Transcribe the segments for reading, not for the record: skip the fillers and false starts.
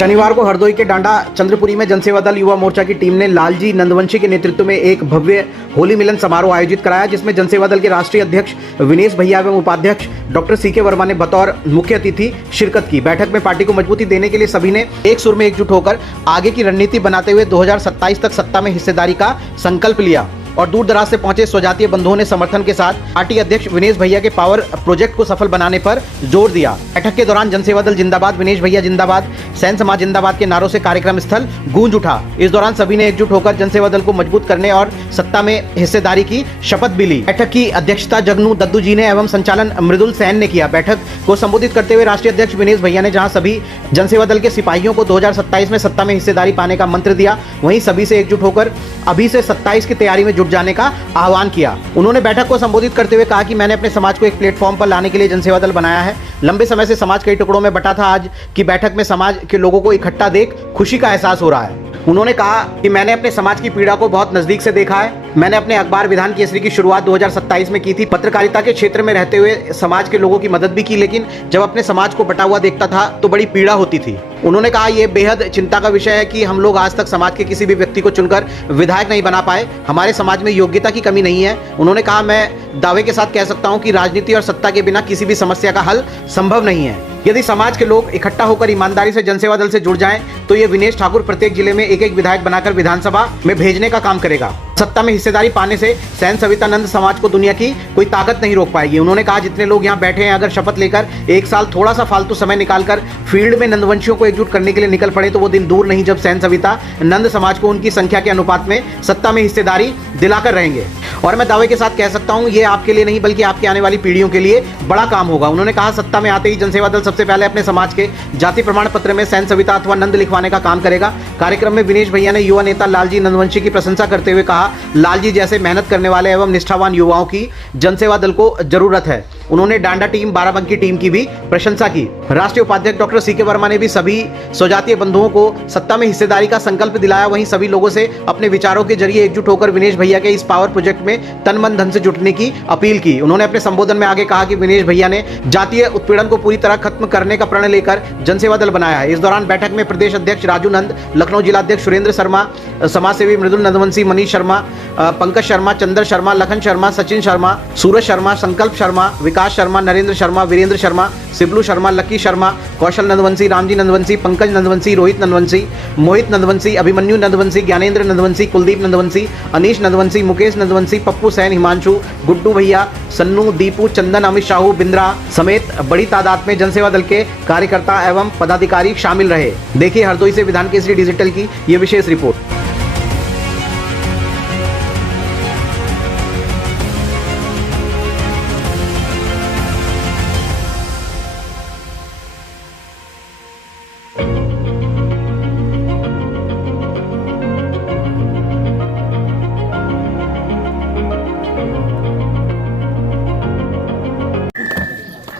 शनिवार को हरदोई के डांडा चंद्रपुरी में जनसेवा दल युवा मोर्चा की टीम ने लालजी नंदवंशी के नेतृत्व में एक भव्य होली मिलन समारोह आयोजित कराया, जिसमें जनसेवा दल के राष्ट्रीय अध्यक्ष विनेश भैया एवं उपाध्यक्ष डॉक्टर सीके वर्मा ने बतौर मुख्य अतिथि शिरकत की। बैठक में पार्टी को मजबूती देने के लिए सभी ने एक सुर में एकजुट होकर आगे की रणनीति बनाते हुए 2027 तक सत्ता में हिस्सेदारी का संकल्प लिया और दूर दराज से पहुंचे स्वजातीय बंधुओं ने समर्थन के साथ पार्टी अध्यक्ष विनेश भैया के पावर प्रोजेक्ट को सफल बनाने पर जोर दिया। बैठक के दौरान जनसेवा दल जिंदाबाद, विनेश भैया जिंदाबाद, सैन समाज जिंदाबाद के नारों से कार्यक्रम स्थल गूंज उठा। इस दौरान सभी ने एकजुट होकर जनसेवा दल को मजबूत करने और सत्ता में हिस्सेदारी की शपथ भी ली। बैठक की अध्यक्षता जगनू दद्दू जी ने एवं संचालन मृदुल सैन ने किया। बैठक को संबोधित करते हुए राष्ट्रीय अध्यक्ष विनेश भैया ने जहां सभी जनसेवा दल के सिपाहियों को 2027 में सत्ता में हिस्सेदारी पाने का मंत्र दिया, वहीं सभी से एकजुट होकर अभी से 27 की तैयारी में जुट जाने का आह्वान किया। उन्होंने बैठक को संबोधित करते हुए कहा कि मैंने अपने समाज को एक प्लेटफॉर्म पर लाने के लिए जनसेवा दल बनाया है। लंबे समय से समाज कई टुकड़ों में बटा था। आज की बैठक में समाज के लोगों को इकट्ठा देख खुशी का एहसास हो रहा है। उन्होंने कहा कि मैंने अपने समाज की पीड़ा को बहुत नजदीक से देखा है। मैंने अपने अखबार विधान केसरी की शुरुआत 2027 में की थी। पत्रकारिता के क्षेत्र में रहते हुए समाज के लोगों की मदद भी की, लेकिन जब अपने समाज को बटा हुआ देखता था तो बड़ी पीड़ा होती थी। उन्होंने कहा यह बेहद चिंता का विषय है कि हम लोग आज तक समाज के किसी भी व्यक्ति को चुनकर विधायक नहीं बना पाए। हमारे समाज में योग्यता की कमी नहीं है। उन्होंने कहा मैं दावे के साथ कह सकता हूं कि राजनीति और सत्ता के बिना किसी भी समस्या का हल संभव नहीं है। यदि समाज के लोग इकट्ठा होकर ईमानदारी से जनसेवा दल से जुड़ जाएं तो ये विनेश ठाकुर प्रत्येक जिले में एक एक विधायक बनाकर विधानसभा में भेजने का काम करेगा। सत्ता में हिस्सेदारी पाने से सैन सवितानंद समाज को दुनिया की कोई ताकत नहीं रोक पाएगी। उन्होंने कहा जितने लोग यहाँ बैठे हैं, अगर शपथ लेकर एक साल थोड़ा सा फालतू समय निकालकर फील्ड में नंदवंशियों को एकजुट करने के लिए निकल पड़े तो वो दिन दूर नहीं जब सैन सविता नंद समाज को उनकी संख्या के अनुपात में सत्ता में हिस्सेदारी दिलाकर रहेंगे। और मैं दावे के साथ कह सकता हूं ये आपके लिए नहीं बल्कि आपके आने वाली पीढ़ियों के लिए बड़ा काम होगा। उन्होंने कहा सत्ता में आते ही जनसेवा दल सबसे पहले अपने समाज के जाति प्रमाण पत्र में सैन सविता अथवा नंद लिखवाने का काम करेगा। कार्यक्रम में विनेश भैया ने युवा नेता लालजी नंदवंशी की प्रशंसा करते हुए कहा लालजी जैसे मेहनत करने वाले एवं निष्ठावान युवाओं की जनसेवा दल को जरूरत है। उन्होंने डांडा टीम, बाराबंकी टीम की भी प्रशंसा की। राष्ट्रीय उपाध्यक्ष डॉक्टर सीके वर्मा ने भी सभी स्वजातीय बंधुओं को सत्ता में हिस्सेदारी का संकल्प दिलाया। वहीं सभी लोगों से अपने विचारों के जरिए एकजुट होकर विनेश भैया के इस पावर प्रोजेक्ट में तन मन धन से जुटने की अपील की। उन्होंने अपने संबोधन में आगे कहा कि विनेश भैया ने जातीय उत्पीड़न को पूरी तरह खत्म करने का प्रण लेकर जनसेवा दल बनाया है। इस दौरान बैठक में प्रदेश अध्यक्ष राजू नंद, लखनऊ जिलाध्यक्ष सुरेंद्र शर्मा, समाजसेवी मृदुल नंदवंशी, मनीष शर्मा, पंकज शर्मा, चंद्र शर्मा, लखन शर्मा, सचिन शर्मा, सूरज शर्मा, संकल्प शर्मा, विकास शर्मा, नरेंद्र शर्मा, वीरेंद्र शर्मा, सिबलू शर्मा, लक्की शर्मा, कौशल नंदवंशी, रामजी नंदवंशी, पंकज नंदवंशी, रोहित नंदवंशी, मोहित नंदवंशी, अभिमन्यु नंदवंशी, ज्ञानेंद्र नंदवंशी, कुलदीप नंदवंशी, अनीश नंदवंशी, मुकेश नंदवंशी, पप्पू सैन, हिमांशु, गुड्डू भैया, सन्नू, दीपू, चंदन, अमित शाहू, बिंद्रा समेत बड़ी तादाद में जनसेवा दल के कार्यकर्ता एवं पदाधिकारी शामिल रहे। देखिए हरदोई से विधान केसरी डिजिटल की ये विशेष रिपोर्ट।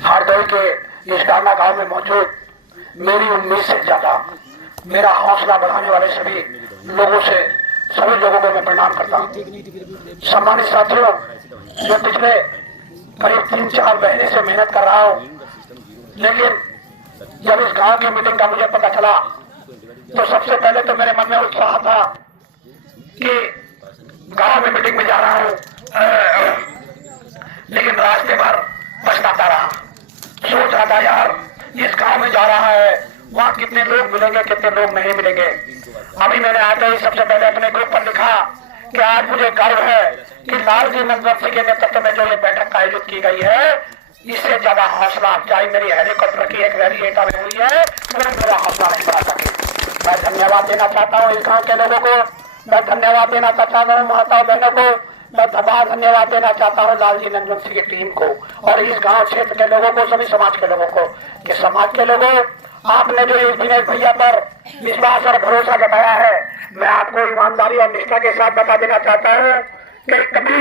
हरदोई के इस डांडा गांव में मौजूद मेरी उम्मीद से ज्यादा मेरा हौसला बढ़ाने वाले सभी लोगों को मैं प्रणाम करता हूँ। सम्मानित साथियों, जो पिछले करीब 3-4 महीने से मेहनत कर रहा हूँ, लेकिन जब इस गांव की मीटिंग का मुझे पता चला तो सबसे पहले तो मेरे मन में उत्साह था कि गांव में मीटिंग में जा रहा हूँ, लेकिन रास्ते भर पछताता रहा। सोच रहा था यार इस गांव में जा रहा है, वहाँ कितने लोग मिलेंगे, कितने लोग नहीं मिलेंगे। अभी मैंने आते ही सबसे पहले अपने ग्रुप पर लिखा कि आज मुझे गर्व है कि लालजी नंदवंशी के नेतृत्व में जो ये बैठक आयोजित की गई है, इससे ज्यादा हौसला अफजाई मेरी हेलीकॉप्टर की एक रैली एटा में हुई है, मेरा हौसला नहीं बढ़ा सके। मैं धन्यवाद देना चाहता हूँ इस गाँव के लोगों को, मैं धन्यवाद देना चाहता हूँ माताओं बहनों को, मैं धन्यवाद देना चाहता हूँ लालजी नंदवंशी की टीम को और इस गांव क्षेत्र के लोगों को, सभी समाज के लोगों को। कि समाज के लोगों, आपने जो इस विनेश भैया पर विश्वास और भरोसा जताया है, मैं आपको ईमानदारी और निष्ठा के साथ बता देना चाहता हूँ कि कभी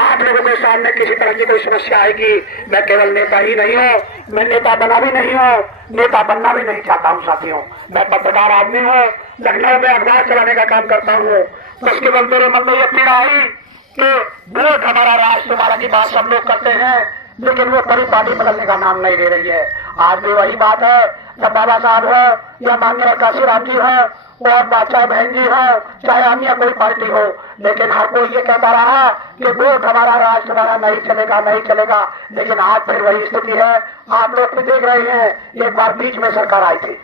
आप लोगों के सामने किसी तरह की कोई समस्या आएगी, मैं केवल नेता ही नहीं हूँ, मैं नेता बना भी नहीं हूँ, नेता बनना भी नहीं चाहता हूँ। साथियों, मैं पत्रकार आदमी हूँ, लखनऊ में अखबार चलाने का काम करता हूँ। उसके बाद मेरे मन में यह पीड़ा आई कि वोट हमारा राष्ट्र हमारा की बात सब लोग करते हैं, लेकिन वो बड़ी पार्टी बदलने का नाम नहीं ले रही है। आज भी वही बात है, जब बाबा साहब हो या माननीय काशीराम जी हो और चाहे बहन जी हो चाहे अन्य कोई पार्टी हो, लेकिन हर कोई ये कहता रहा कि वोट हमारा, राष्ट्र हमारा नहीं चलेगा, नहीं चलेगा। लेकिन आज फिर वही स्थिति है। आप लोग भी देख रहे हैं, एक बार बीच में सरकार आई थी।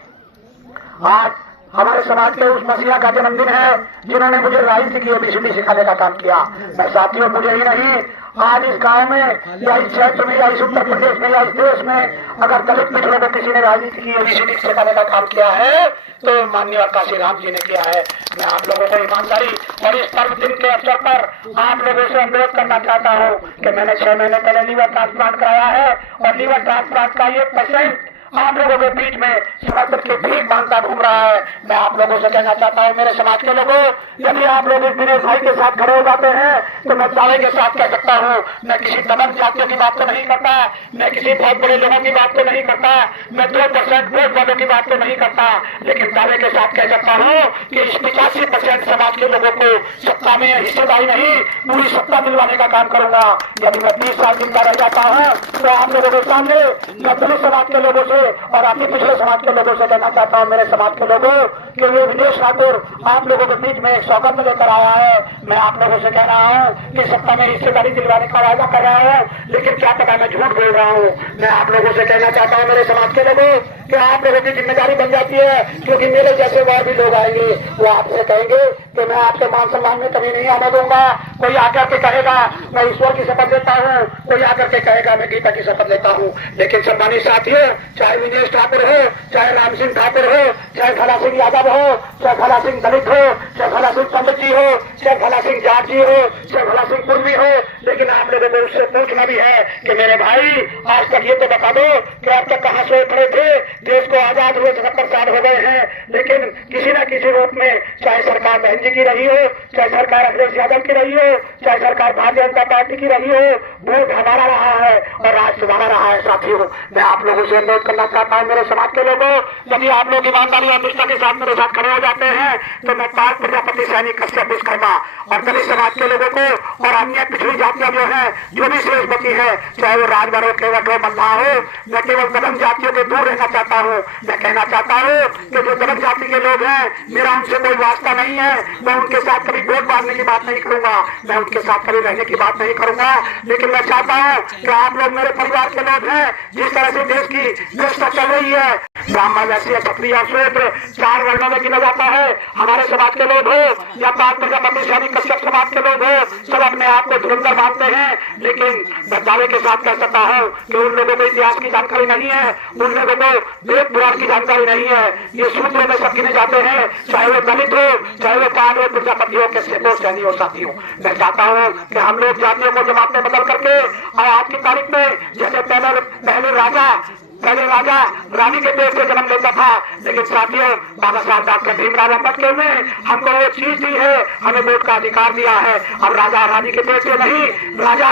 आज हमारे समाज के उस मसीहा का जन्मदिन है जिन्होंने मुझे राजनीति की ABCD सिखाने का काम किया। मैं साथियों, मुझे ही नहीं, आज इस गांव में या इस क्षेत्र में या इस उत्तर प्रदेश में या इस देश में अगर दलित पिछड़ों को किसी ने राजनीति की ABCD सिखाने का काम किया है तो माननीय काशीराम जी ने किया है। मैं आप लोगों को ईमानदारी और इस पर्व दिन के अवसर पर आप लोगों से अनुरोध करना चाहता हूँ कि मैंने 6 महीने पहले लीवर ट्रांसप्लांट कराया है और लीवर ट्रांसप्लांट का 1% आप लोगों के बीच में समर्थन की भीख मांगता घूम रहा है। मैं आप लोगों से कहना चाहता हूँ, मेरे समाज के लोगों, यदि आप लोग इस दिनेश भाई के साथ खड़े हो जाते हैं तो मैं दावे के साथ कह सकता हूँ, मैं किसी दबंग जातियों की बात तो नहीं करता, मैं किसी बहुत बड़े लोगों की बात तो नहीं करता, मैं 2% वोट वालों की बात तो नहीं करता, लेकिन दावे के साथ कह सकता हूँ कि इस 85% समाज के लोगों को सत्ता में हिस्सेदारी नहीं, पूरी सत्ता दिलवाने का काम करूंगा। यदि मैं 20 साल जिंदा रह जाता हूँ तो आप लोगों के सामने मैं दलित समाज के लोगों से और अति पिछड़े समाज के लोगों से कहना चाहता हूँ, मेरे समाज के लोगों, कि वो विदेश ठाकुर आप लोगों के बीच में एक सौगंध लेकर आया है। मैं आप लोगों से कह रहा हूँ कि सत्ता में हिस्सेदारी दिलवाने का वादा कर रहा हूँ, लेकिन क्या पता मैं झूठ बोल रहा हूँ। मैं आप लोगों से कहना चाहता हूँ, मेरे समाज के लोगों, कि आप लोगों की जिम्मेदारी बन जाती है, क्योंकि मेरे जैसे और भी लोग आएंगे, वो आपसे कहेंगे कि मैं आपके मान सम्मान में कभी नहीं आने दूंगा। कोई आकर के कहेगा मैं ईश्वर की शपथ लेता हूँ, कोई आकर के कहेगा मैं गीता की शपथ लेता हूँ। लेकिन सम्मानित साथियों, चाहे विनेश ठाकुर हो, चाहे राम सिंह ठाकुर हो, चाहे भला सिंह यादव हो, चाहे भला सिंह दलित हो, चाहे भला सिंह पंडित जी हो, चाहे भला सिंह जाट जी हो, चाहे भला सिंह कुर्मी हो, लेकिन आप लोगों को उससे पूछना भी है कि मेरे भाई, आज तक ये तो बता दो कि आप तक कहाँ से खड़े थे। देश को आजाद हुए 77 साल हो गए हैं, लेकिन किसी न किसी रूप में, चाहे सरकार बहन जी की रही हो, चाहे सरकार अखिलेश यादव की रही हो, चाहे सरकार भारतीय जनता पार्टी की रही हो, वोट हमारा रहा है और राज तुम्हारा रहा है। साथियों, मैं आप लोगों से अनुरोध करना चाहता हूँ, मेरे समाज के लोगों, यदि आप लोग ईमानदारी और निष्ठा के साथ मेरे साथ खड़े हो जाते हैं तो मैं 5 प्रजापति सैनिक कश्यप विश्वकर्मा और दलित समाज के लोगों को और अन्य पिछड़ी जातियां जो है, जो भी शेष बची है, चाहे वो राजभर हो, केवट हो, मल्लाह हो, मैं केवल दबंग जातियों के दूर रहना चाहता हूँ। मैं कहना चाहता हूँ कि जो दबंग जाति के लोग हैं, मेरा उनसे कोई वास्ता नहीं है। मैं उनके साथ कभी वोट मांगने की बात नहीं करूंगा, मैं उनके साथ कभी रहने की बात नहीं करूंगा, लेकिन मैं चाहता हूँ कि आप लोग मेरे परिवार के लोग हैं। जिस तरह से देश की व्यवस्था चल रही है, ब्राह्मण, वैश्य, क्षत्रिय, शूद्र 4 वर्णों में गिना जाता है। हमारे समाज के लोग हो या 5 प्रजापति सैनिक कश्यप समाज के लोग हो, सब अपने आप को धुरंधर मानते हैं, लेकिन मैं दावे के साथ कह सकता हूँ कि उन लोगों को इतिहास की जानकारी नहीं है, उन लोगों को वेद पुराण की जानकारी नहीं है। ये सूत्रों में सब गिने जाते हैं, चाहे वो दलित हो, चाहे वो पांडव हो, प्रजापति हो, के सैनी हो। साथियों, मैं चाहता हूँ कि हम लोग जातियों को जमात में बदल करके और आज की तारीख में, जैसे पहले राजा रानी के पेट से जन्म लेता था, लेकिन साथियों, बाबा साहब डॉक्टर भीमराव अम्बेडकर ने हमको वो चीज दी है, हमें वोट का अधिकार दिया है। अब राजा रानी के पेट से नहीं, राजा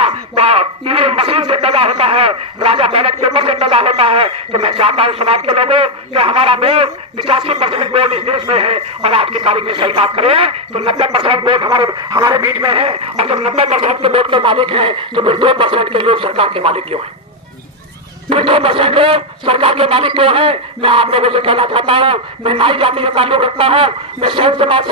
मशीन से पैदा होता है, राजा बैलेट पेपर से पैदा होता है। तो मैं चाहता हूँ समाज के लोगों कि हमारा वोट 85% वोट इस देश में है, और आज की तारीख में सही बात करें तो 90% वोट हमारे बीच में है। और जब 90% के वोट के मालिक है तो फिर 2% के लोग सरकार के मालिक क्यों है? 2% लोग सरकार के मालिक क्यों है? मैं आप लोगों से कहना चाहता हूँ, मैं नाई जाति से ताल्लुक रखता हूँ, मैं शहर समाज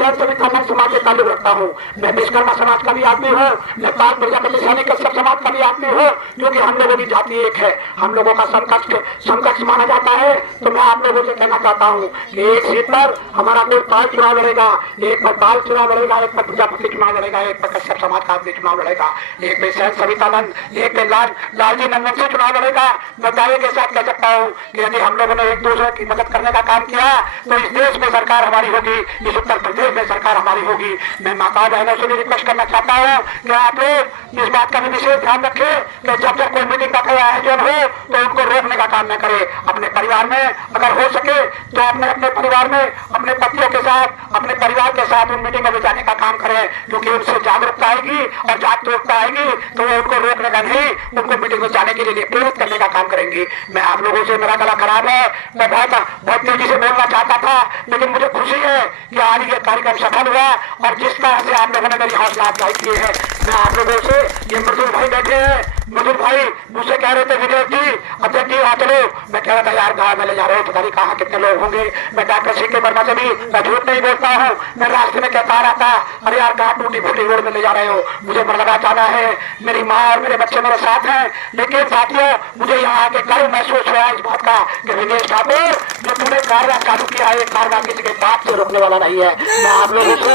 से ताल्लुक रखता हूँ, मैं विश्वकर्मा समाज का भी आदमी हूँ, मैं 5 प्रजापति सैनिक कश्यप समाज का भी आदमी हूँ, क्योंकि हम लोगों की जाति एक है, हम लोगों का समकक्ष माना जाता है। तो मैं आप लोगों से कहना चाहता हूँ कि एक सीट पर हमारा कोई 5 चुनाव लड़ेगा, एक पर बाल चुनाव लड़ेगा, एक पर प्रजापति चुनाव लड़ेगा, एक पर कश्यप समाज का आदमी चुनाव लड़ेगा, एक पे सैन सवितानंद, एक पे लालजी नंदन सिंह चुनाव लड़ेगा। मैं दावे के साथ कह सकता हूँ कि यदि हम लोगों ने एक दूसरे की मदद करने का काम किया तो इस देश में सरकार हमारी होगी, इस उत्तर प्रदेश में सरकार हमारी होगी। मैं माता बहनों से भी रिक्वेस्ट करना चाहता हूँ कि आप लोग इस बात का भी विशेष ध्यान रखें कि जब जब कोई मीटिंग का कोई आयोजन हो तो उनको रोकने का काम न करे। अपने परिवार में अगर हो सके तो अपने परिवार में अपने पतियों के साथ, अपने परिवार के साथ उन मीटिंगों में जाने का काम करें, क्योंकि उनसे जागरूकता आएगी और जागरूकता आएगी तो वो उनको रोकने का नहीं, उनको मीटिंग में जाने के लिए प्रेरित करने का काम करेंगी। मैं आप लोगों से, मेरा गला खराब है, मैं बहुत तेजी से बोलना चाहता था, लेकिन मुझे खुशी है कि आज ये कार्यक्रम सफल हुआ और जिस तरह से आप लोगों ने मेरी हौसला अफजाई की है। मैं आप लोगों से, ये मजदूर भाई बैठे हैं, मुझे भाई मुझसे कह रहे थे विजय जी अध्यक्ष जी आ चलो। मैं कह रहा था यार गाँव में ले जा रहे हो, पता नहीं कहाँ कितने लोग होंगे। मैं डॉक्टर सीके वर्मा से भी मैं झूठ नहीं बोलता हूँ। मैं रास्ते में कहता रहा था अरे यार कहाँ टूटी फूटी रोड में ले जा रहे हो, मुझे मरना जाना है, मेरी माँ और मेरे बच्चे मेरे साथ हैं। लेकिन साथियों मुझे यहाँ आके गर्व महसूस हुआ इस बात का कि विनेश ठाकुर जो तूने कार्रवाई चालू किया है, कार्रवाई किसी के बात से रोकने वाला नहीं है। मैं आप लोगों से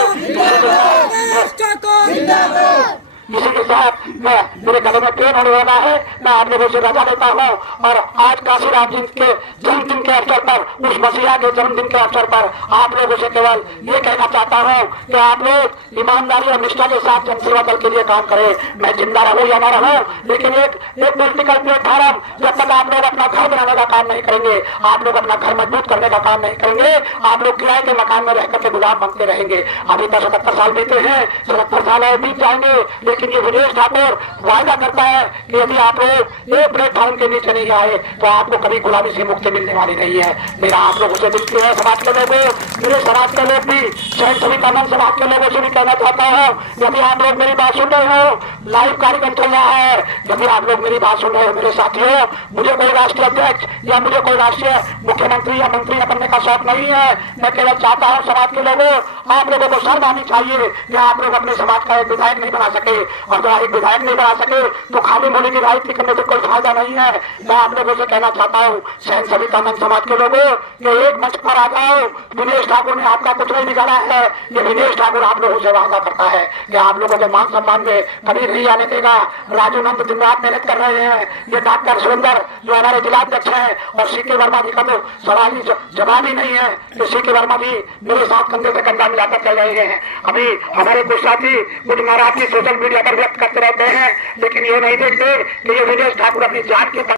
इसी के साथ मैं मेरे गले में पेन होने वाला है, मैं आप लोगों से रजा देता हूँ। और आज काशीराम जी के जन्मदिन के अवसर पर, उस मसीहा के जन्मदिन के अवसर पर आप लोगों से केवल ये कहना चाहता हूँ कि आप लोग ईमानदारी और निष्ठा के साथ जनसेवा दल के लिए काम करें। मैं जिंदा रहूँ या ना रहूँ, लेकिन एक पॉलिटिकल प्लेटफॉर्म जब तक आप लोग अपना घर बनाने का काम नहीं करेंगे, आप लोग अपना घर मजबूत करने का काम नहीं करेंगे, आप लोग किराए के मकान में रहकर के गुलाम बनते रहेंगे। अभी तक 77 साल बीते हैं, 77 साल और बीत जाएंगे, लेकिन ये विनेश ठाकुर वायदा करता है कि यदि आप लोग एक प्लेटफॉर्म के नीचे नहीं आए तो आपको कभी गुलामी से मुक्ति मिलने वाली नहीं है। मेरा आप लोगों से विनती है, समाज के लोगों, मेरे समाज के लोग भी, स्वयं सविता मन समाज के लोगों से भी कहना चाहता हूँ, यदि आप लोग मेरी बात सुन रहे हो, लाइव कार्यक्रम चल रहा है, यदि आप लोग मेरी बात सुन रहे हो मेरे साथियों, मुझे कोई राष्ट्रीय अध्यक्ष या मुझे कोई राष्ट्रीय मुख्यमंत्री या मंत्री बनने का शौक नहीं है। मैं केवल चाहता हूँ समाज के लोगों, आप लोगों को शर्म आनी चाहिए कि आप लोग अपने समाज का एक विधायक नहीं बना सके, और जब एक विधायक नहीं बना सके तो खाली बोली की राजनीति करने से कोई फायदा नहीं है। मैं आप लोगों से कहना चाहता हूँ, सहन सविता मन समाज के लोगों, कि एक मंच पर आ जाओ। विनेश ठाकुर ने आपका कुछ नहीं बिगाड़ा है, ये विनेश ठाकुर आप लोगों से वादा करता है कि आप लोगों के मान सम्मान में कभी नहीं आने देगा। राजू नंद दिन रात मेहनत कर रहे हैं, ये डॉक्टर सुरेंद्र जो हमारे जिलाध्यक्ष हैं, और सीके वर्मा जी का तो सवाल ही जवाब ही नहीं है कि सीके वर्मा जी मेरे साथ कंधे से कंधा मिलाकर चल रहे हैं। अभी हमारे कुछ साथी कुछ नाराजगी सोशल मीडिया पर व्यक्त करते रहते हैं, लेकिन ये नहीं देखते कि ये विनेश ठाकुर अपनी जान के